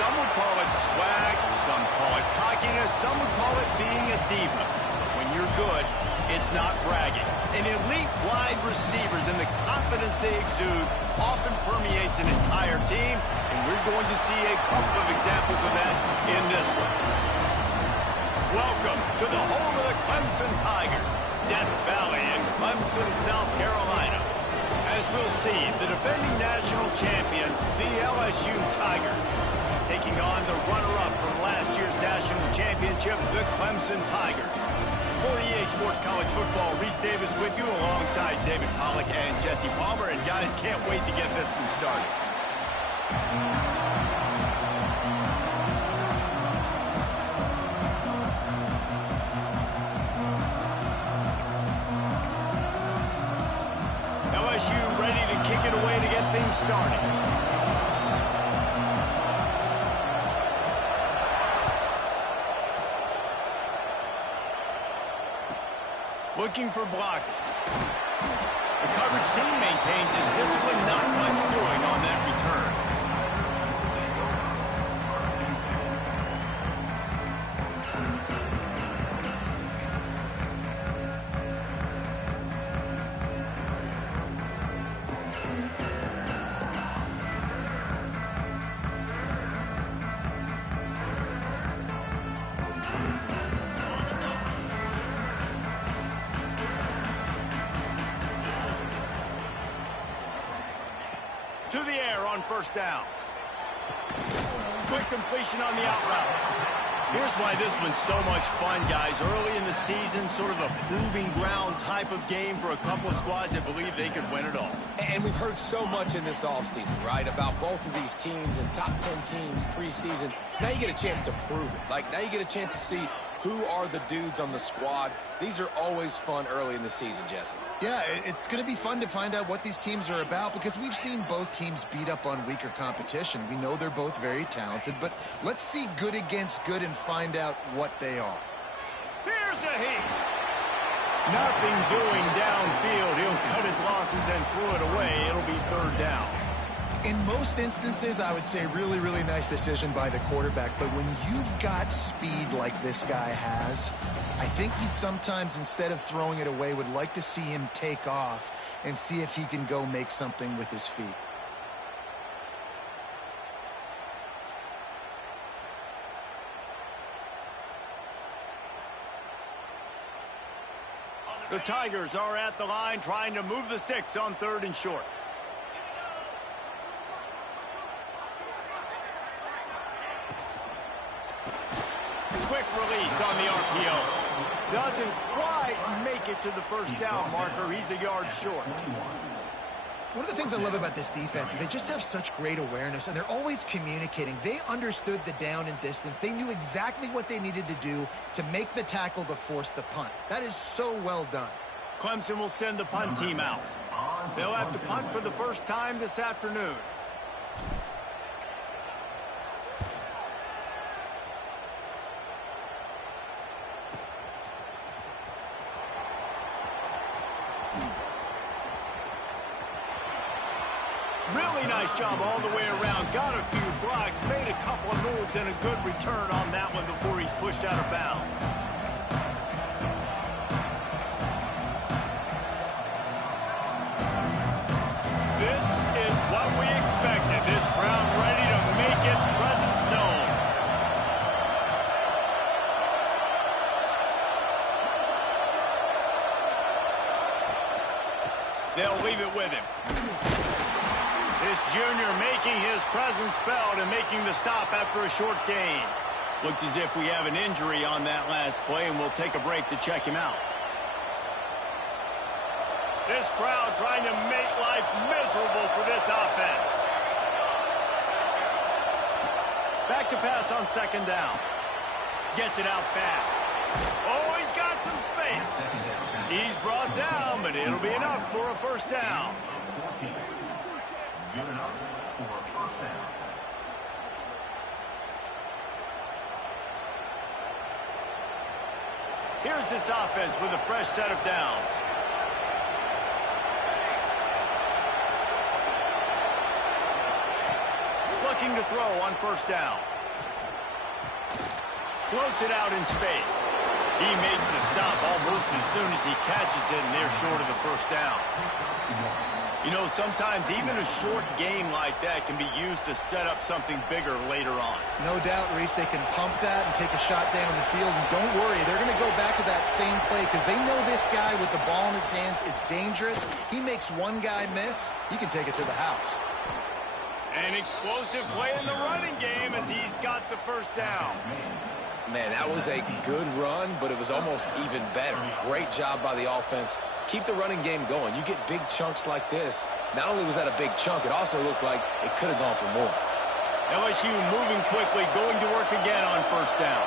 Some would call it swag, some call it cockiness, some would call it being a diva. But when you're good, it's not bragging. An elite wide receivers and the confidence they exude often permeates an entire team, and we're going to see a couple of examples of that in this one. Welcome to the home of the Clemson Tigers, Death Valley in Clemson, South Carolina. As we'll see, the defending national champions, the LSU Tigers, taking on the runner-up from last year's national championship, the Clemson Tigers. For EA Sports College Football, Reese Davis with you alongside David Pollack and Jesse Palmer. And guys, can't wait to get this one started. LSU ready to kick it away to get things started. Looking for blockers. The coverage team maintains his discipline, not much doing on that return. To the air on first down. Quick completion on the out route. Here's why this one's so much fun, guys. Early in the season, sort of a proving ground type of game for a couple of squads that believe they could win it all. And we've heard so much in this offseason, right, about both of these teams and top 10 teams preseason. Now you get a chance to prove it. Like, now you get a chance to see who are the dudes on the squad. These are always fun early in the season, Jesse. Yeah, it's going to be fun to find out what these teams are about because we've seen both teams beat up on weaker competition. We know they're both very talented, but let's see good against good and find out what they are. Here's a heat. Nothing doing downfield. He'll cut his losses and throw it away. It'll be third down. In most instances, I would say really, really nice decision by the quarterback. But when you've got speed like this guy has, I think you'd sometimes, instead of throwing it away, would like to see him take off and see if he can go make something with his feet. The Tigers are at the line trying to move the sticks on third and short. Quick release on the RPO. Doesn't quite make it to the first down marker. He's a yard short. One of the things I love about this defense is they just have such great awareness, and they're always communicating. They understood the down and distance. They knew exactly what they needed to do to make the tackle to force the punt. That is so well done. Clemson will send the punt team out. They'll have to punt for the first time this afternoon. Really nice job all the way around. Got a few blocks, made a couple of moves, and a good return on that one before he's pushed out of bounds. This is what we expected. This crowd ready to make its presence known. They'll leave it with him. This junior making his presence felt and making the stop after a short gain. Looks as if we have an injury on that last play, and we'll take a break to check him out. This crowd trying to make life miserable for this offense. Back to pass on second down. Gets it out fast. Oh, he's got some space. He's brought down, but it'll be enough for a first down. Good enough for a first down. Here's this offense with a fresh set of downs. Looking to throw on first down. Floats it out in space. He makes the stop almost as soon as he catches it, and they're short of the first down. You know, sometimes even a short game like that can be used to set up something bigger later on. No doubt, Reese, they can pump that and take a shot down the field. And don't worry, they're going to go back to that same play because they know this guy with the ball in his hands is dangerous. He makes one guy miss, he can take it to the house. An explosive play in the running game as he's got the first down. Man, that was a good run, but it was almost even better. Great job by the offense. Keep the running game going. You get big chunks like this. Not only was that a big chunk, it also looked like it could have gone for more. LSU moving quickly, going to work again on first down.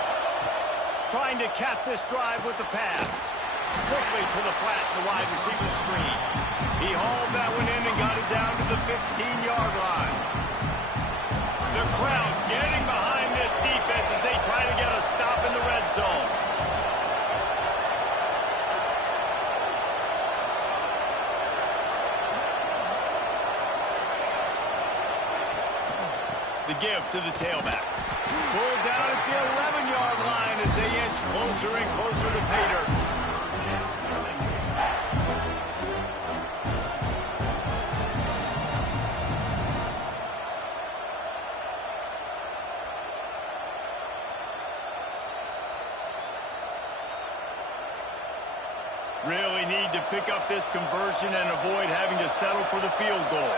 Trying to cap this drive with the pass. Quickly to the flat, the wide receiver screen. He hauled that one in and got it down to the 15-yard line. The crowd getting behind this defense as they try to get a stop in the red zone. The give to the tailback. Pulled down at the 11-yard line as they inch closer and closer to pay dirt. Really need to pick up this conversion and avoid having to settle for the field goal.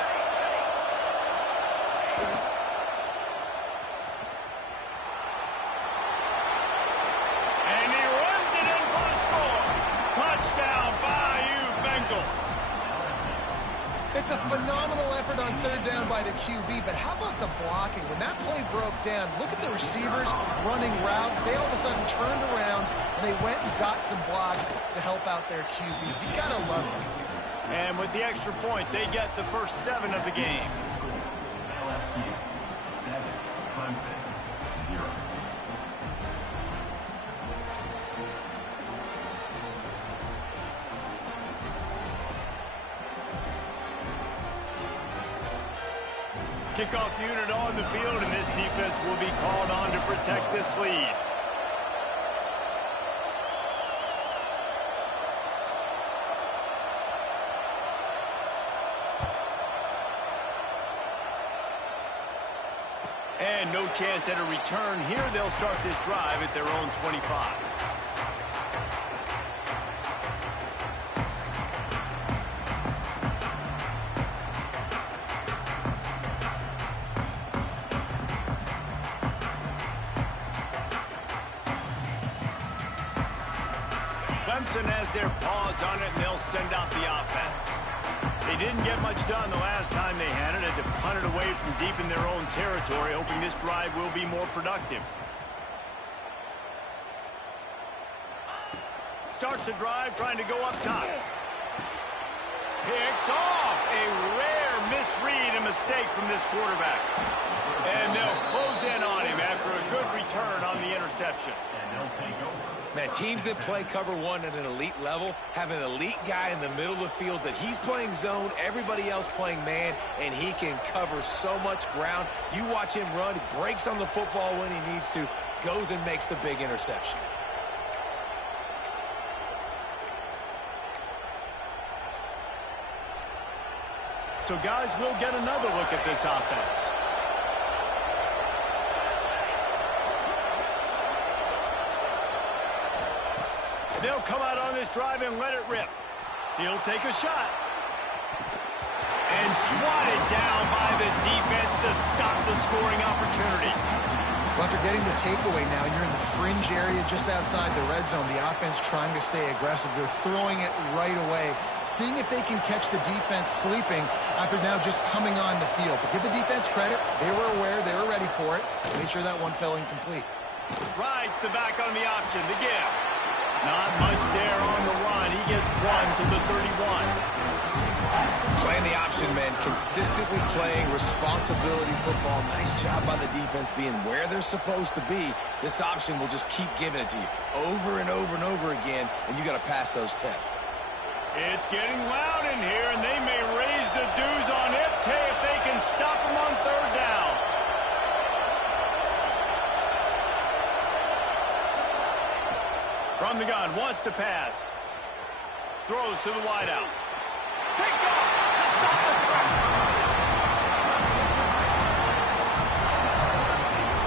And he runs it in for the score. Touchdown, Bayou Bengals. It's a phenomenal effort on third down by the QB, but how about the blocking? When that play broke down, look at the receivers running routes. They all of a sudden turned around, and they went and got some blocks to help out their QB. You got to love it. And with the extra point, they get the first 7 of the game. LSU 7, Clemson 0. Kickoff unit on the field, and this defense will be called on to protect this lead. And no chance at a return here. They'll start this drive at their own 25. Clemson has their paws on it, and they'll send out the offense. They didn't get much done the last time they had it. Had to punt it away from deep in their own territory, hoping this drive will be more productive. Starts the drive, trying to go up top. Picked off. A rare misread and mistake from this quarterback. And they'll close in on him after a good return on the interception. And they'll take over. Man, teams that play cover one at an elite level have an elite guy in the middle of the field that he's playing zone, everybody else playing man, and he can cover so much ground. You watch him run, he breaks on the football when he needs to, goes and makes the big interception. So, guys, we'll get another look at this offense. They'll come out on this drive and let it rip. He'll take a shot. And swatted down by the defense to stop the scoring opportunity. Well, after getting the takeaway now, you're in the fringe area just outside the red zone. The offense trying to stay aggressive. They're throwing it right away, seeing if they can catch the defense sleeping after now just coming on the field. But give the defense credit. They were aware. They were ready for it. Made sure that one fell incomplete. Rides the back on the option. The give. Not much there on the run. He gets 1 to the 31. Playing the option, man, consistently playing responsibility football. Nice job by the defense being where they're supposed to be. This option will just keep giving it to you over and over and over again, and you got to pass those tests. It's getting loud in here, and they may raise the dues on Ipke if they can stop him on third down. From the gun, wants to pass. Throws to the wideout. Picked off to stop the threat.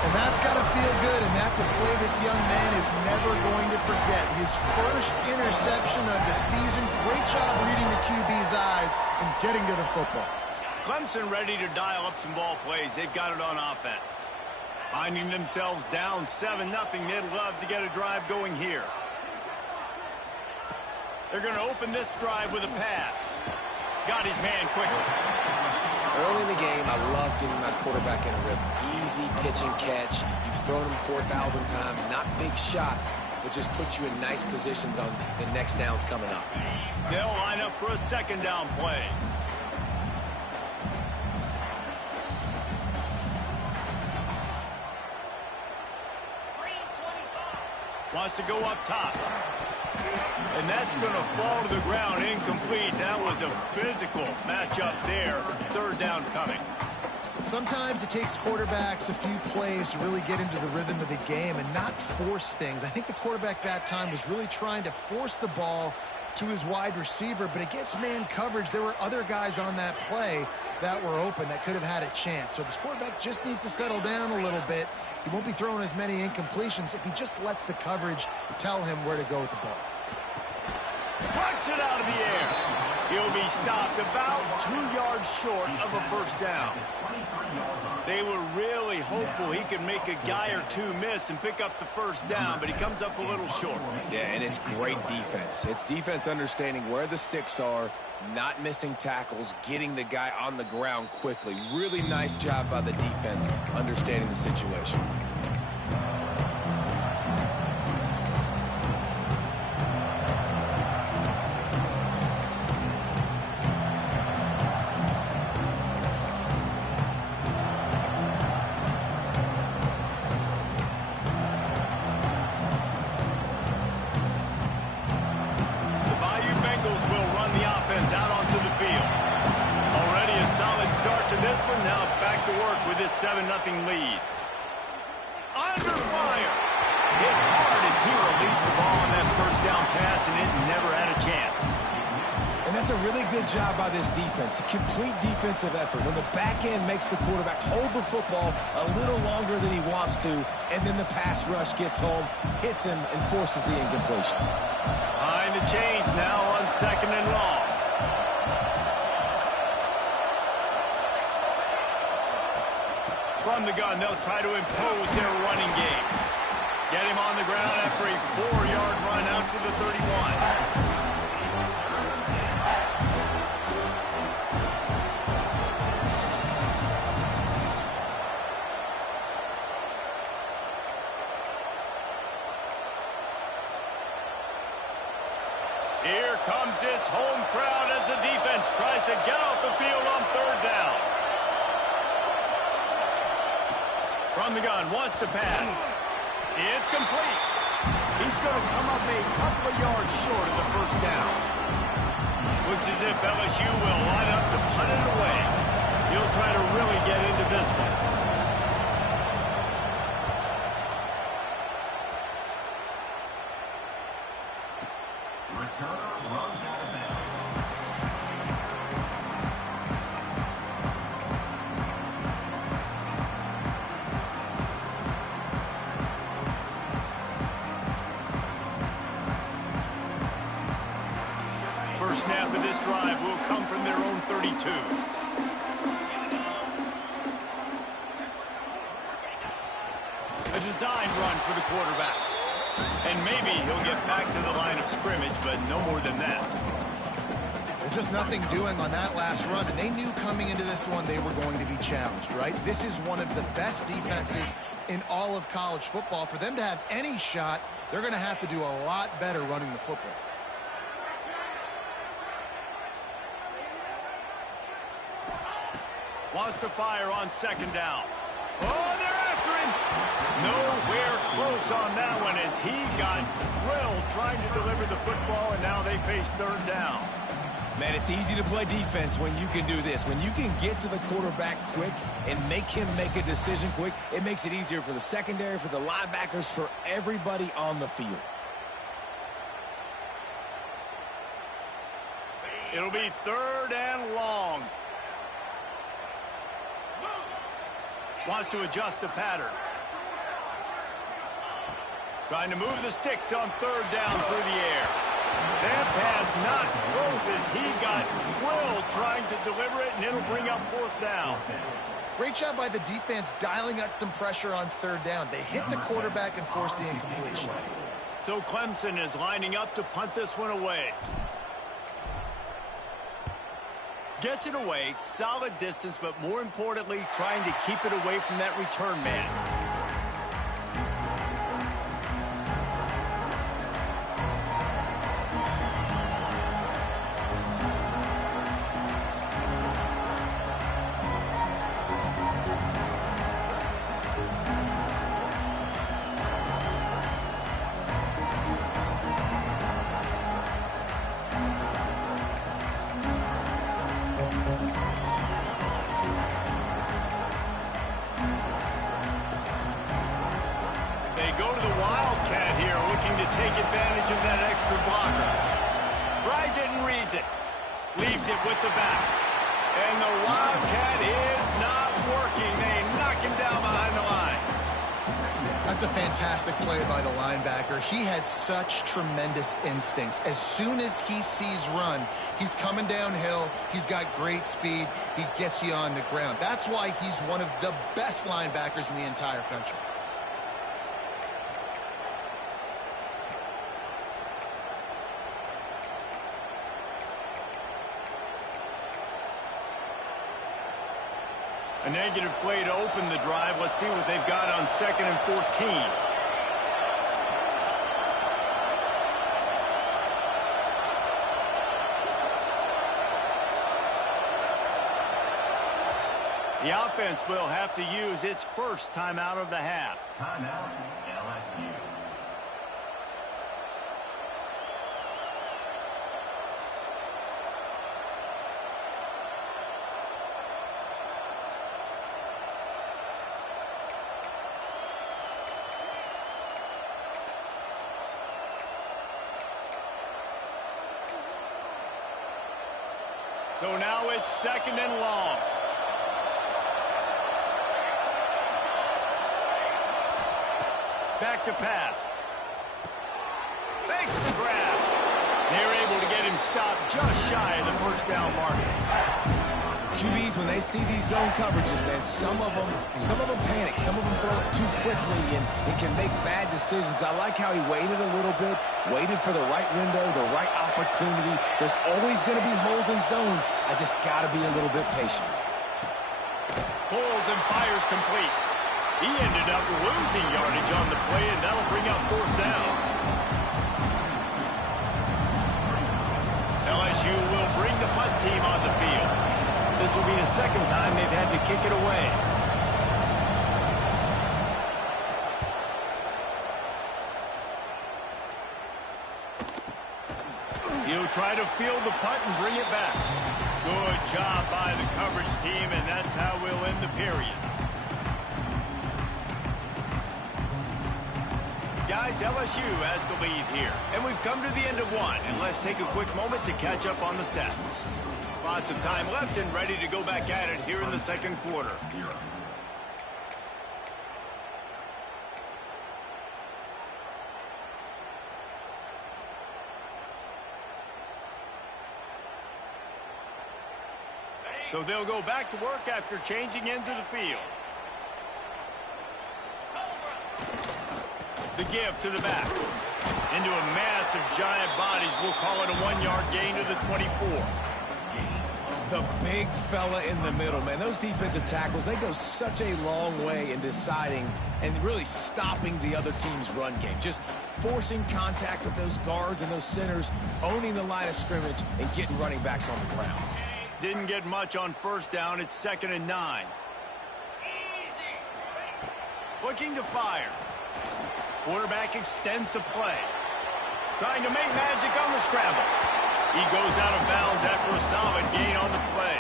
And that's got to feel good, and that's a play this young man is never going to forget. His first interception of the season. Great job reading the QB's eyes and getting to the football. Clemson ready to dial up some ball plays. They've got it on offense. Finding themselves down 7-0. They'd love to get a drive going here. They're going to open this drive with a pass. Got his man quickly. Early in the game, I love getting my quarterback in a rhythm. Easy pitch and catch. You've thrown him 4,000 times. Not big shots, but just put you in nice positions on the next downs coming up. They'll line up for a second down play. Wants to go up top. And that's going to fall to the ground incomplete. That was a physical matchup there. Third down coming. Sometimes it takes quarterbacks a few plays to really get into the rhythm of the game and not force things. I think the quarterback that time was really trying to force the ball to his wide receiver, but against man coverage, there were other guys on that play that were open that could have had a chance. So this quarterback just needs to settle down a little bit. He won't be throwing as many incompletions if he just lets the coverage tell him where to go with the ball. Pucks it out of the air. He'll be stopped about 2 yards short of a first down. They were really hopeful he could make a guy or two miss and pick up the first down, but he comes up a little short. Yeah, and it's great defense. It's defense understanding where the sticks are, not missing tackles, getting the guy on the ground quickly. Really nice job by the defense understanding the situation. Out onto the field. Already a solid start to this one. Now back to work with this 7-0 lead. Under fire. Hit hard as he released the ball on that first down pass, and it never had a chance. And that's a really good job by this defense. A complete defensive effort. When the back end makes the quarterback hold the football a little longer than he wants to, and then the pass rush gets home, hits him, and forces the incompletion. Behind the chains now on 2nd and long. From the gun, they'll try to impose their running game. Get him on the ground after a 4-yard run out to the 31. Here comes this home crowd as the defense tries to get off the field on 3rd down. From the gun, wants to pass. It's complete. He's going to come up a couple of yards short of the first down. Looks as if LSU will line up to punt it away. He'll try to really get into this one. Returner runs out of bounds. First snap of this drive will come from their own 32. A design run for the quarterback. And maybe he'll get back to the line of scrimmage, but no more than that. There's just nothing doing on that last run, and they knew coming into this one they were going to be challenged, right? This is one of the best defenses in all of college football. For them to have any shot, they're going to have to do a lot better running the football. Wants to fire on 2nd down. Oh, they're after him. Nowhere close on that one as he got drilled trying to deliver the football, and now they face 3rd down. Man, it's easy to play defense when you can do this. When you can get to the quarterback quick and make him make a decision quick, it makes it easier for the secondary, for the linebackers, for everybody on the field. It'll be 3rd and long. Wants to adjust the pattern. Trying to move the sticks on 3rd down through the air. That pass not close as he got drilled trying to deliver it, and it'll bring up 4th down. Great job by the defense dialing up some pressure on 3rd down. They hit the quarterback and forced the incompletion. So Clemson is lining up to punt this one away. Gets it away, solid distance, but more importantly, trying to keep it away from that return man. Take advantage of that extra blocker. Rides it and reads it. Leaves it with the back. And the Wildcat is not working. They knock him down behind the line. That's a fantastic play by the linebacker. He has such tremendous instincts. As soon as he sees run, he's coming downhill. He's got great speed. He gets you on the ground. That's why he's one of the best linebackers in the entire country. A negative play to open the drive. Let's see what they've got on 2nd and 14. The offense will have to use its first timeout of the half. Timeout, LSU. So now it's 2nd and long. Back to pass. Makes the grab. They're able to get him stopped just shy of the 1st down marker. QBs, when they see these zone coverages, man, some of them panic. Some of them throw it too quickly and can make bad decisions. I like how he waited a little bit, waited for the right window, the right opportunity. There's always going to be holes in zones. I just got to be a little bit patient. Pulls and fires complete. He ended up losing yardage on the play, and that'll bring up 4th down. LSU will bring the punt team on the field. This will be the 2nd time they've had to kick it away. He'll try to field the punt and bring it back. Good job by the coverage team, and that's how we'll end the period. Guys, LSU has the lead here. And we've come to the end of one, and let's take a quick moment to catch up on the stats. Lots of time left and ready to go back at it here in the 2nd quarter. So they'll go back to work after changing into the field. The give to the back. Into a mass of giant bodies. We'll call it a 1-yard gain to the 24. The big fella in the middle, man. Those defensive tackles, they go such a long way in deciding and really stopping the other team's run game. Just forcing contact with those guards and those centers, owning the line of scrimmage, and getting running backs on the ground. Didn't get much on 1st down. It's 2nd and 9. Looking to fire. Quarterback extends the play. Trying to make magic on the scramble. He goes out of bounds after a solid gain on the play.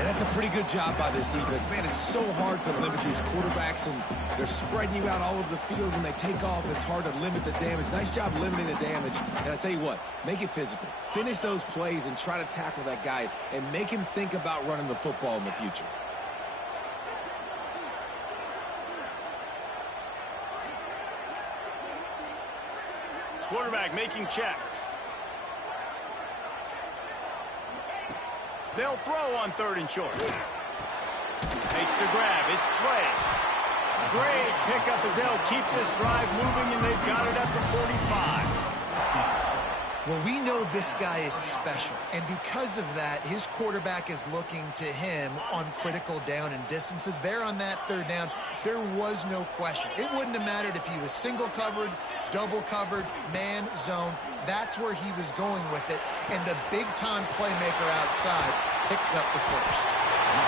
And That's a pretty good job by this defense. Man, it's so hard to limit these quarterbacks, and they're spreading you out all over the field. When they take off, it's hard to limit the damage. Nice job limiting the damage. And I tell you what, make it physical. Finish those plays and try to tackle that guy and make him think about running the football in the future. Quarterback making checks. They'll throw on 3rd and short. Makes the grab. It's Clay. Great pickup as they'll keep this drive moving, and they've got it at the 45. Well, we know this guy is special, and because of that, his quarterback is looking to him on critical down and distances. There on that 3rd down, there was no question. It wouldn't have mattered if he was single covered, double covered, man, zone. That's where he was going with it, and the big-time playmaker outside picks up the first.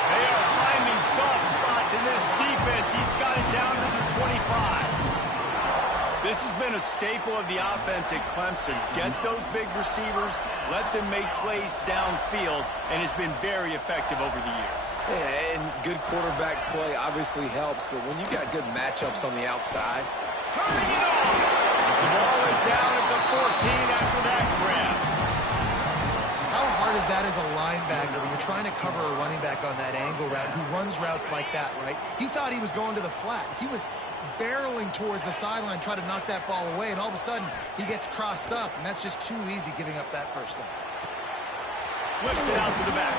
They are finding soft spots in this defense. He's got it down to the 25. This has been a staple of the offense at Clemson. Get those big receivers, let them make plays downfield, and it's been very effective over the years. Yeah, and good quarterback play obviously helps, but when you got good matchups on the outside. Turning it on! The ball is down at the 14 after that grab. How hard is that as a linebacker when you're trying to cover a running back on that angle route who runs routes like that, right? He thought he was going to the flat. He was barreling towards the sideline, trying to knock that ball away, and all of a sudden, he gets crossed up, and that's just too easy giving up that first down. Flips it out to the back.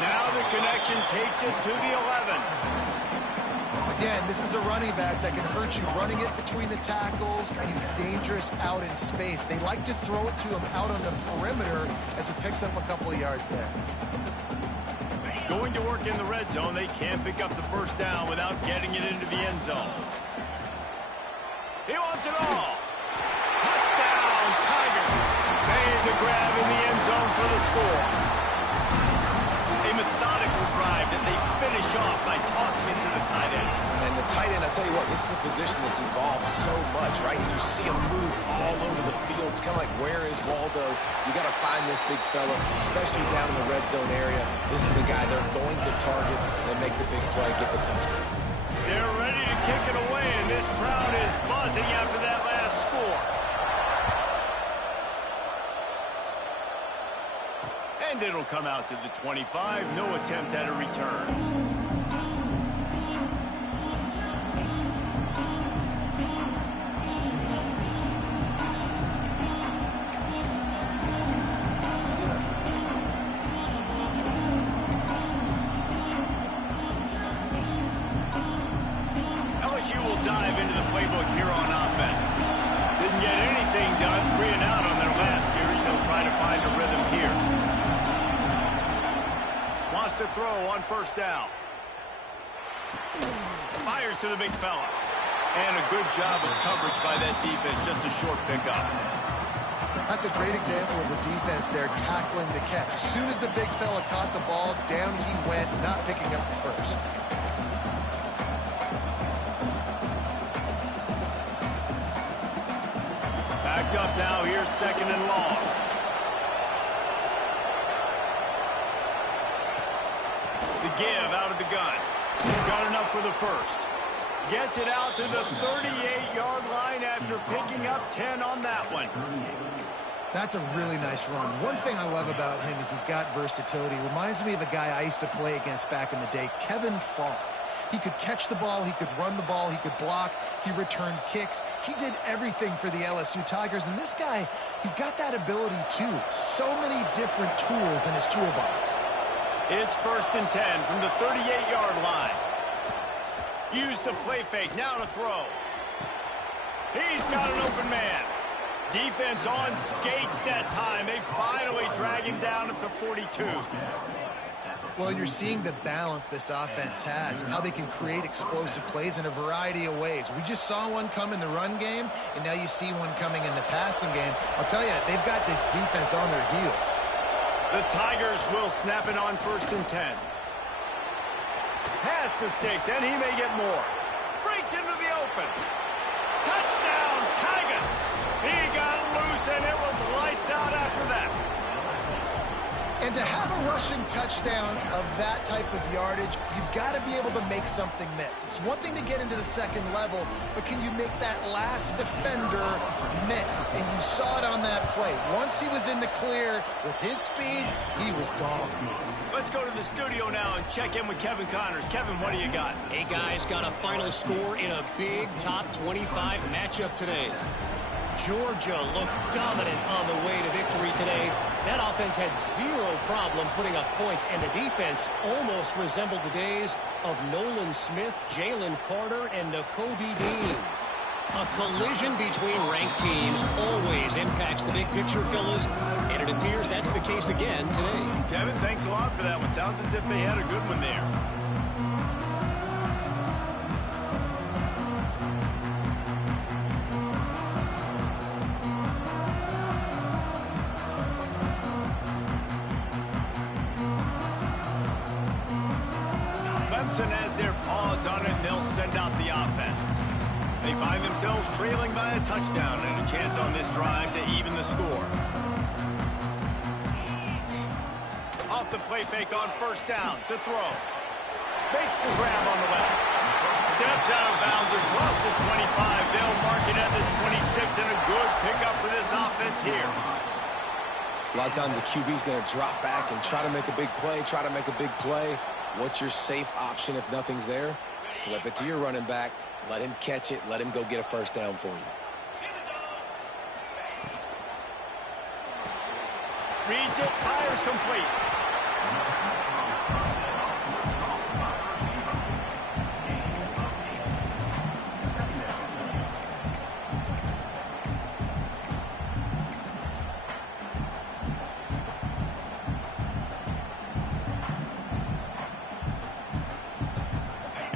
Now the connection takes it to the 11. Again, this is a running back that can hurt you running it between the tackles, and he's dangerous out in space. They like to throw it to him out on the perimeter as he picks up a couple of yards there. Going to work in the red zone. They can't pick up the first down without getting it into the end zone. He wants it all. Touchdown, Tigers. Made the grab in the end zone for the score. A methodical drive that they finish off by tossing it to the tight end. And the tight end, I tell you what, this is a position that's evolved so much, right? And you see him move all over the field. It's kind of like, where is Waldo? You got to find this big fella, especially down in the red zone area. This is the guy they're going to target and make the big play, get the touchdown. They're ready to kick it away, and this crowd is buzzing after that last score. And it'll come out to the 25. No attempt at a return. LSU will dive into the playbook here on offense. Didn't get anything done 3 and out on their last series. They'll try to find a rhythm here. Wants to throw on first down. Fires to the big fella. And a good job of coverage by that defense. Just a short pickup. That's a great example of the defense there tackling the catch. As soon as the big fella caught the ball, down he went, not picking up the first. Backed up now. Here's 2nd and long. The give out of the gun. Got enough for the first. Gets it out to the 38-yard line after picking up 10 on that one. That's a really nice run. One thing I love about him is he's got versatility. Reminds me of a guy I used to play against back in the day, Kevin Falk. He could catch the ball, he could run the ball, he could block, he returned kicks. He did everything for the LSU Tigers, and this guy, he's got that ability too. So many different tools in his toolbox. It's 1st and 10 from the 38-yard line. Use the play fake, now to throw. He's got an open man. Defense on skates that time. They finally drag him down at the 42. Well, you're seeing the balance this offense has and how they can create explosive plays in a variety of ways. We just saw one come in the run game, and now you see one coming in the passing game. I'll tell you, they've got this defense on their heels. The Tigers will snap it on 1st and 10. Pass the sticks, and he may get more. Breaks into the open. Touchdown, Tigers! He got loose, and it was lights out after that. And to have a rushing touchdown of that type of yardage, you've got to be able to make something miss. It's one thing to get into the second level, but can you make that last defender miss? And you saw it on that play. Once he was in the clear with his speed, he was gone. Let's go to the studio now and check in with Kevin Connors. Kevin, what do you got? Hey, guys, got a final score in a big top 25 matchup today. Georgia looked dominant on the way to victory today. That offense had zero problem putting up points, and the defense almost resembled the days of Nolan Smith, Jalen Carter, and Nakobe Dean. A collision between ranked teams always impacts the big picture, fellas, and it appears that's the case again today. Kevin, thanks a lot for that one. Sounds as if they had a good one there. Clemson has their paws on it, and they'll send out the offense. They find themselves trailing by a touchdown and a chance on this drive to even the score. Off the play fake on first down to throw. Makes the grab on the left. Steps out of bounds across the 25. They'll mark it at the 26, and a good pickup for this offense here. A lot of times the QB's going to drop back and try to make a big play, What's your safe option if nothing's there? Slip it to your running back. Let him catch it. Let him go get a first down for you. Reads it, fires complete.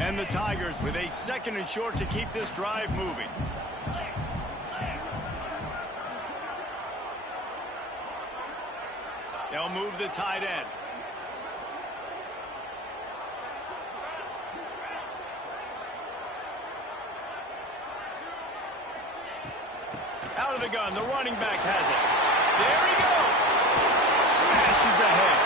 And the Tigers with a 2nd and short to keep this drive moving. They'll move the tight end. Out of the gun, the running back has it. There he goes. Smashes ahead.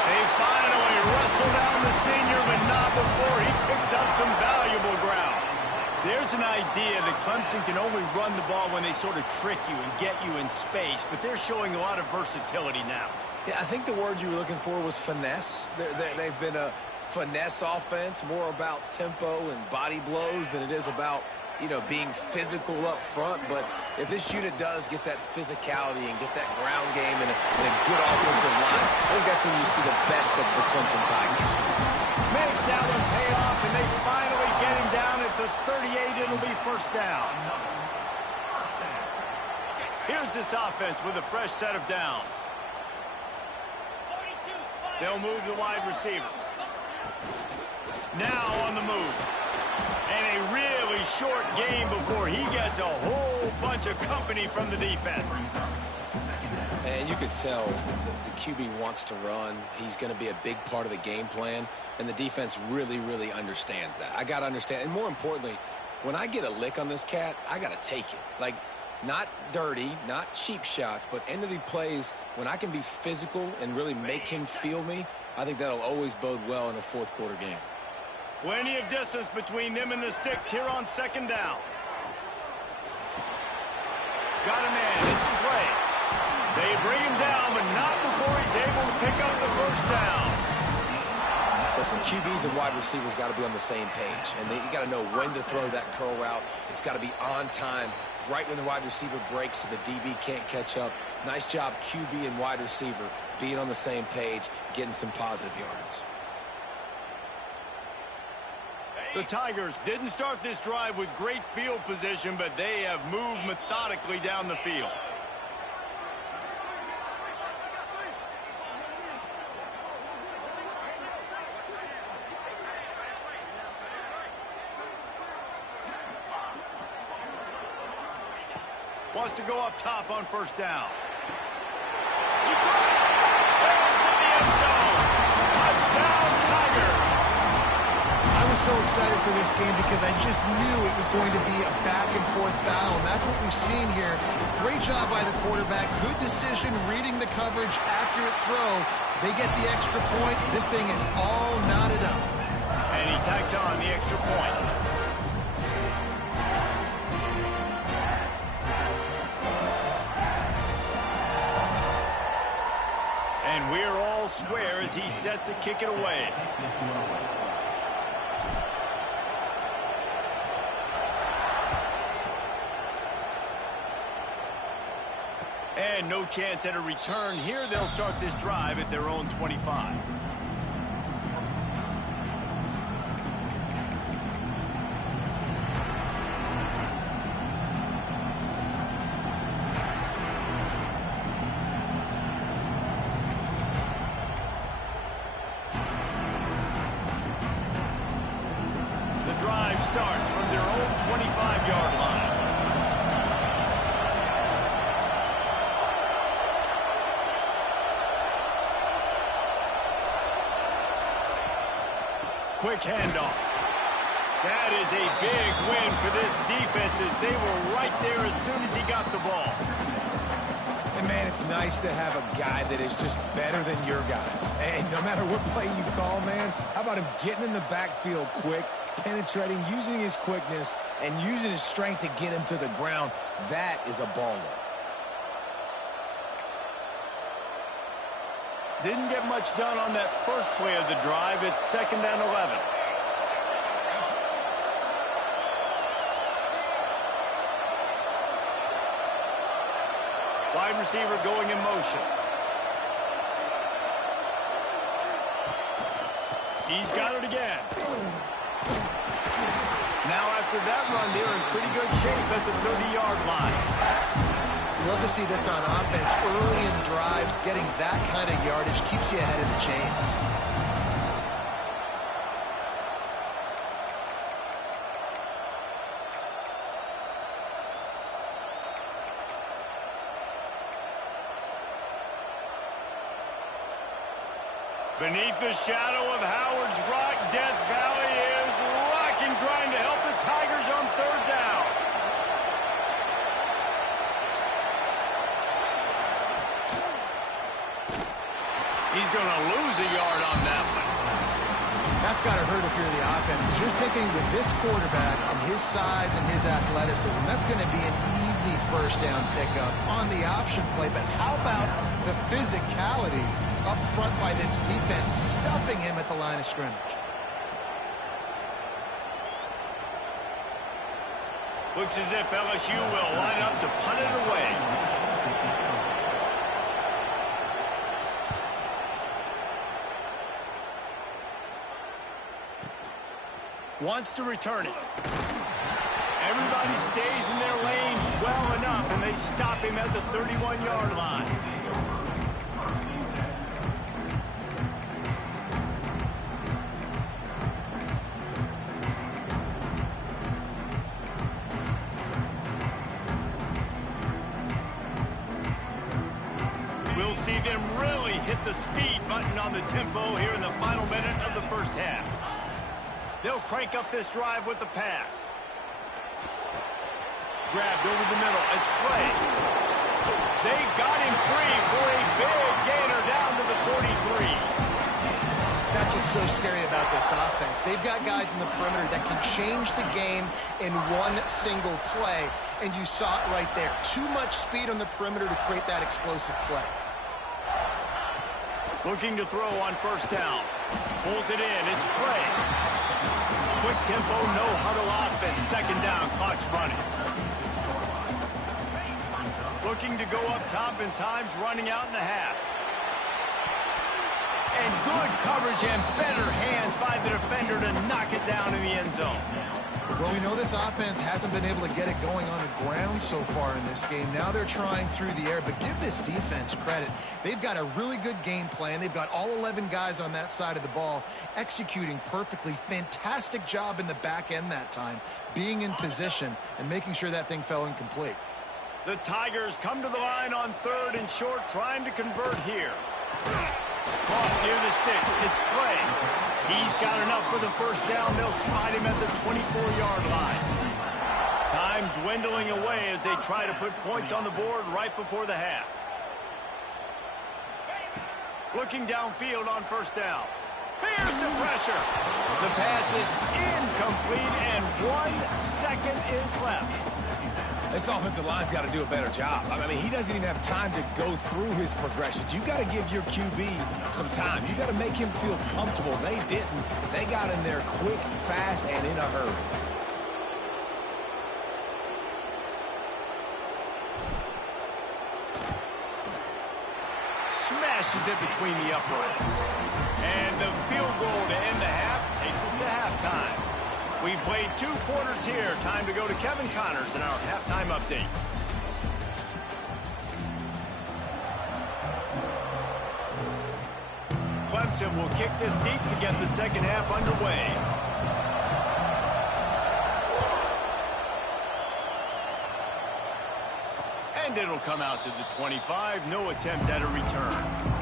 They finally wrestle down the senior, but not before he picks up some valuable ground. There's an idea that Clemson can only run the ball when they sort of trick you and get you in space, but they're showing a lot of versatility now. Yeah, I think the word you were looking for was finesse. They've been a finesse offense, more about tempo and body blows than it is about, being physical up front. But if this unit does get that physicality and get that ground game and a good offensive line, I think that's when you see the best of the Clemson Tigers. Makes that one pay off, and they finally get him down at the 38. It'll be first down. Here's this offense with a fresh set of downs. They'll move the wide receivers. Now on the move. And a really short game before he gets a whole bunch of company from the defense. And you could tell the QB wants to run. He's going to be a big part of the game plan. And the defense really, really understands that. I got to understand. And more importantly, when I get a lick on this cat, I got to take it. Like, not dirty, not cheap shots, but end of the plays, when I can be physical and really make him feel me, I think that'll always bode well in a fourth quarter game. Plenty of distance between them and the sticks here on 2nd down. Got a man. It's play. They bring him down, but not before he's able to pick up the first down. Listen, QBs and wide receivers got to be on the same page, and you got to know when to throw that curl route. It's got to be on time, right when the wide receiver breaks so the DB can't catch up. Nice job, QB and wide receiver, being on the same page, getting some positive yardage. The Tigers didn't start this drive with great field position, but they have moved methodically down the field. Wants to go up top on first down. He got it! Into the end zone! Touchdown, Tigers! I was so excited for this game because I just knew it was going to be a back-and-forth battle, and that's what we've seen here. Great job by the quarterback, good decision, reading the coverage, accurate throw, They get the extra point. This thing is all knotted up. And he tacks on the extra point. And we're all square as he's set to kick it away. And no chance at a return here. They'll start this drive at their own 25. The drive starts from their own 25-yard line. Quick handoff. That is a big win for this defense as they were right there as soon as he got the ball. And, man, it's nice to have a guy that is just better than your guys. And no matter what play you call, man, how about him getting in the backfield quick, penetrating, using his quickness, and using his strength to get him to the ground? That is a baller. Didn't get much done on that first play of the drive. It's 2nd and 11. Wide receiver going in motion. He's got it again. Now after that run, they're in pretty good shape at the 30-yard line. Love to see this on offense. Early in drives, getting that kind of yardage keeps you ahead of the chains. Beneath the shadow of Howard's Rock, Death Valley is rocking, trying to help the Tigers on 3rd down. He's going to lose a yard on that one. That's got to hurt if you're the offense, because you're thinking with this quarterback and his size and his athleticism, that's going to be an easy 1st down pickup on the option play. But how about the physicality up front by this defense, stuffing him at the line of scrimmage? Looks as if LSU will line up to punt it away. Wants to return it. Everybody stays in their lanes well enough, and they stop him at the 31-yard line. We'll see them really hit the speed button on the tempo here in the final minute of the 1st half. They'll crank up this drive with the pass. Grabbed over the middle. It's Clay. They got him free for a big gainer down to the 43. That's what's so scary about this offense. They've got guys in the perimeter that can change the game in one single play, and you saw it right there. Too much speed on the perimeter to create that explosive play. Looking to throw on 1st down. Pulls it in. It's Clay. Quick tempo, no huddle offense. 2nd down, clock's running. Looking to go up top, and time's running out in the half. And good coverage and better hands by the defender to knock it down in the end zone. Well, we know this offense hasn't been able to get it going on the ground so far in this game. Now they're trying through the air, but give this defense credit. They've got a really good game plan. They've got all 11 guys on that side of the ball executing perfectly. Fantastic job in the back end that time, being in position and making sure that thing fell incomplete. The Tigers come to the line on 3rd and short, trying to convert here. Caught near the sticks. It's Clay. He's got enough for the 1st down. They'll spot him at the 24-yard line. Time dwindling away as they try to put points on the board right before the half. Looking downfield on first down. Here's the pressure. The pass is incomplete, and 1 second is left. This offensive line's got to do a better job. I mean, he doesn't even have time to go through his progressions. You got to give your QB some time. You got to make him feel comfortable. They didn't. They got in there quick, fast, and in a hurry. Smashes it between the uprights. And the field goal to end the half takes us to halftime. We've played 2 quarters here. Time to go to Kevin Connors in our halftime update. Clemson will kick this deep to get the second half underway. And it'll come out to the 25. No attempt at a return.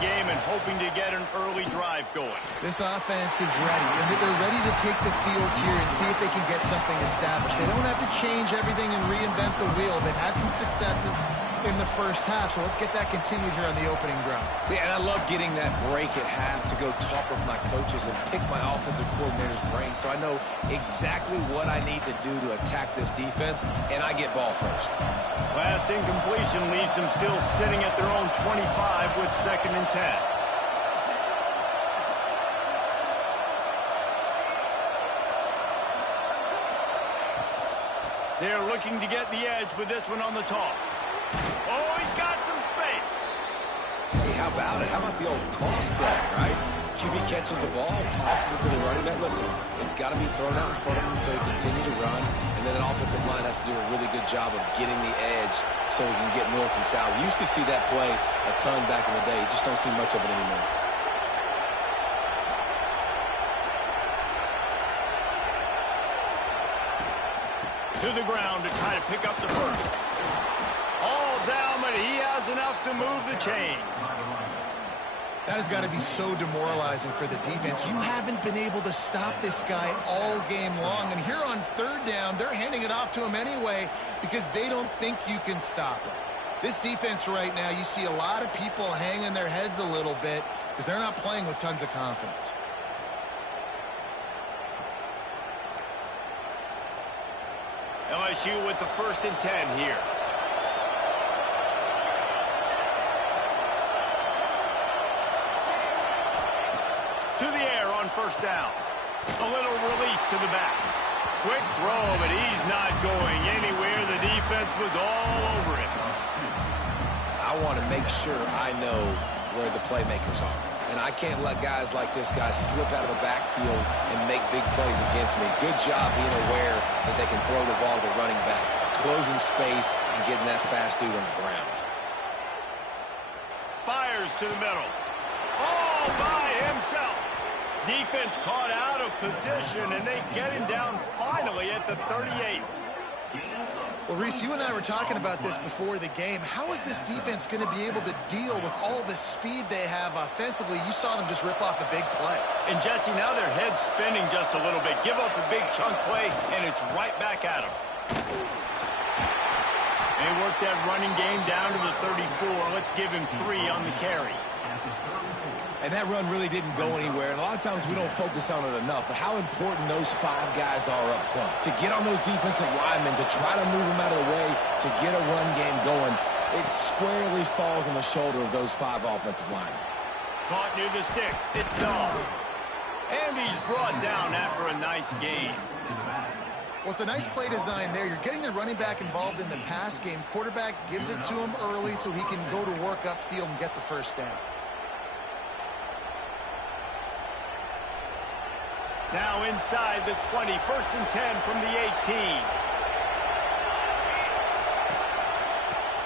Game and hoping to get an early drive going. This offense is ready, and they're ready to take the field here and see if they can get something established. They don't have to change everything and reinvent the wheel. They've had some successes in the first half, so let's get that continued here on the opening drive. Yeah, and I love getting that break at half to go talk with my coaches and pick my offensive coordinator's brain so I know exactly what I need to do to attack this defense, and I get ball first. Last incompletion leaves them still sitting at their own 25 with 2nd and 10. They're looking to get the edge with this one on the toss. Oh, he's got some space. Hey, how about it? How about the old toss play, right? QB catches the ball, tosses it to the running back. Listen, it's got to be thrown out in front of him so he can continue to run. And then an offensive line has to do a really good job of getting the edge so he can get north and south. You used to see that play a ton back in the day. You just don't see much of it anymore. To the ground to try to pick up the first. All down, but he has enough to move the chains. That has got to be so demoralizing for the defense. You haven't been able to stop this guy all game long. And here on 3rd down, they're handing it off to him anyway because they don't think you can stop him. This defense right now, you see a lot of people hanging their heads a little bit because they're not playing with tons of confidence. LSU with the 1st and 10 here. To the air on 1st down. A little release to the back. Quick throw, but he's not going anywhere. The defense was all over him. I want to make sure I know where the playmakers are. And I can't let guys like this guy slip out of the backfield and make big plays against me. Good job being aware that they can throw the ball to the running back, closing space and getting that fast dude on the ground. Fires to the middle. All by himself. Defense caught out of position, and they get him down finally at the 38. Well, Reese, you and I were talking about this before the game. How is this defense going to be able to deal with all the speed they have offensively? You saw them just rip off a big play. And, Jesse, now their head's spinning just a little bit. Give up a big chunk play, and it's right back at them. They work that running game down to the 34. Let's give him 3 on the carry. And that run really didn't go anywhere. And a lot of times we don't focus on it enough. But how important those 5 guys are up front. To get on those defensive linemen, to try to move them out of the way, to get a run game going, it squarely falls on the shoulder of those 5 offensive linemen. Caught near the sticks. It's Dog. And he's brought down after a nice gain. Well, it's a nice play design there. You're getting the running back involved in the pass game. Quarterback gives it to him early so he can go to work upfield and get the first down. Now inside the 20, 1st and 10 from the 18.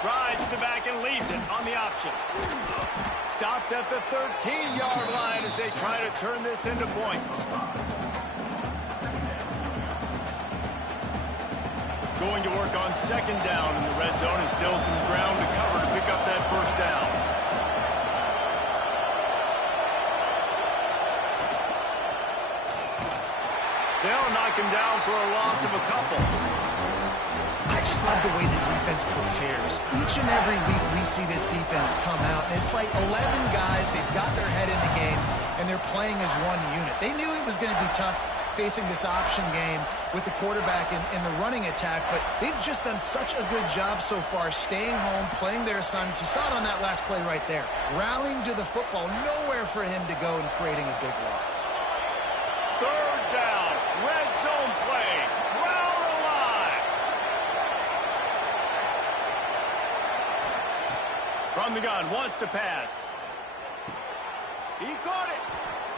Rides the back and leaves it on the option. Stopped at the 13-yard line as they try to turn this into points. going to work on second down in the red zone and still some ground to cover to pick up that first down. They'll knock him down for a loss of a couple. I just love the way the defense prepares. Each and every week we see this defense come out, and it's like 11 guys. They've got their head in the game, and they're playing as one unit. They knew it was going to be tough facing this option game with the quarterback in the running attack, but they've just done such a good job so far staying home, playing their assignments. You saw it on that last play right there. Rallying to the football, nowhere for him to go and creating a big loss. Third down, red zone play, crowd alive. From the gun, wants to pass. He caught it.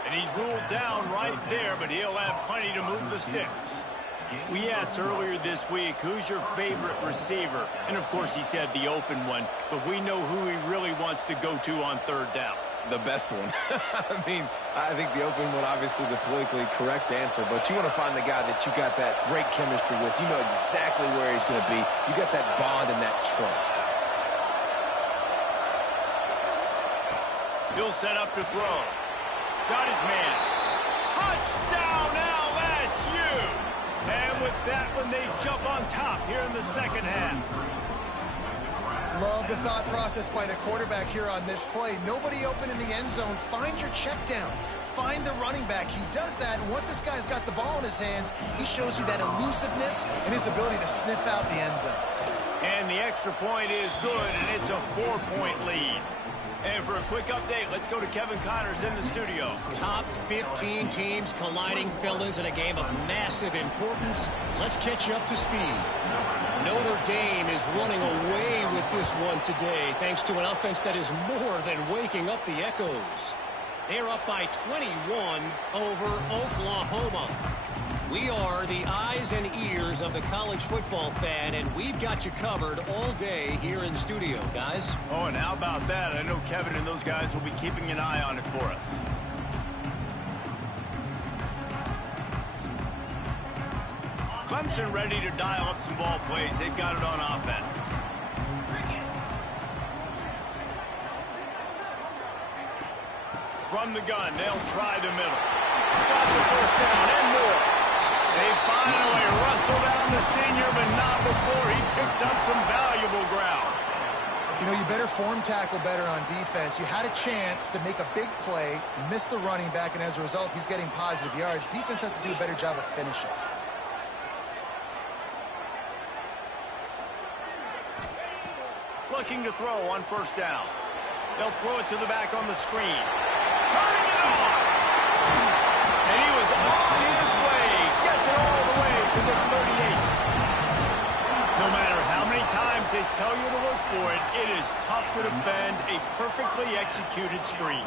And he's ruled down right there, but he'll have plenty to move the sticks. We asked earlier this week, who's your favorite receiver? And, of course, he said the open one, but we know who he really wants to go to on third down. The best one. I think the open one, obviously the politically correct answer, but you want to find the guy that you got that great chemistry with. You know exactly where he's going to be. You got that bond and that trust. He'll set up to throw. Got his man. Touchdown, LSU! And with that one, they jump on top here in the second half. Love the thought process by the quarterback here on this play. Nobody open in the end zone. Find your check down. Find the running back. He does that, and once this guy's got the ball in his hands, he shows you that elusiveness and his ability to sniff out the end zone. And the extra point is good, and it's a 4-point lead. And for a quick update, let's go to Kevin Connors in the studio. Top 15 teams colliding, fellas, in a game of massive importance. Let's catch you up to speed. Notre Dame is running away with this one today, thanks to an offense that is more than waking up the echoes. They're up by 21 over Oklahoma. We are the eyes and ears of the college football fan, and we've got you covered all day here in studio, guys. Oh, and how about that? I know Kevin and those guys will be keeping an eye on it for us. Clemson ready to dial up some ball plays. They've got it on offense. From the gun, they'll try the middle. Got the first down and more. They finally rustle down the senior, but not before he picks up some valuable ground. You know, you better form tackle better on defense. You had a chance to make a big play, miss the running back, and as a result, he's getting positive yards. Defense has to do a better job of finishing. Looking to throw on first down. They'll throw it to the back on the screen. Turning it on! And he was on his way. Gets it all the way to the 38. No matter how many times they tell you to look for it, it is tough to defend a perfectly executed screen.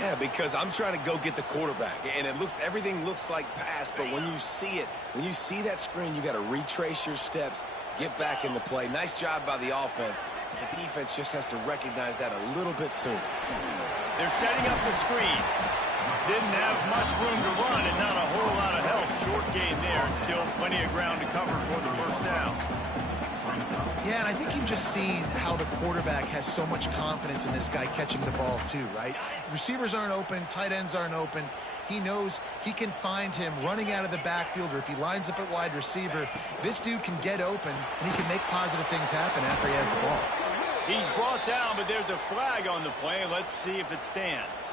Yeah, because I'm trying to go get the quarterback, and everything looks like pass, but when you see it, when you see that screen, you got to retrace your steps, get back in the play. Nice job by the offense, but the defense just has to recognize that a little bit sooner. They're setting up the screen. Didn't have much room to run and not a whole lot of help. Short gain there and still plenty of ground to cover for the first down. Yeah, and I think you've just seen how the quarterback has so much confidence in this guy catching the ball too, right? Receivers aren't open, tight ends aren't open. He knows he can find him running out of the backfield, or if he lines up at wide receiver, this dude can get open and he can make positive things happen after he has the ball. He's brought down, but there's a flag on the play. Let's see if it stands.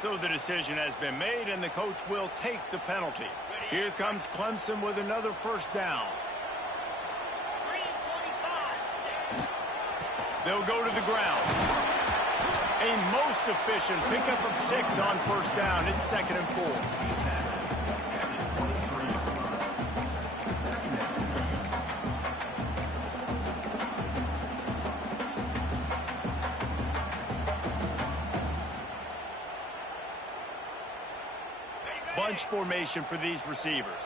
So the decision has been made, and the coach will take the penalty. Here comes Clemson with another first down. They'll go to the ground. A most efficient pickup of 6 on first down. It's 2nd and 4. Bunch formation for these receivers.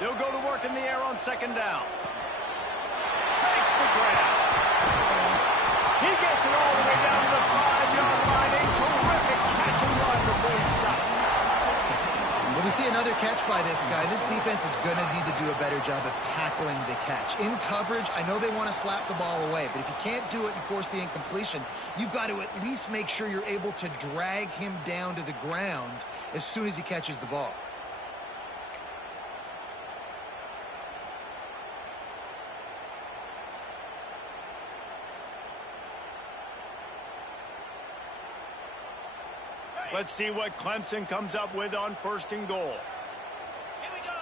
They'll go to work in the air on 2nd down. Makes the grab. He gets it all the way down to the 5-yard line. A terrific catch and run before he stopped. When we see another catch by this guy, this defense is going to need to do a better job of tackling the catch. In coverage, I know they want to slap the ball away, but if you can't do it and force the incompletion, you've got to at least make sure you're able to drag him down to the ground as soon as he catches the ball. Let's see what Clemson comes up with on 1st and goal. Here we go.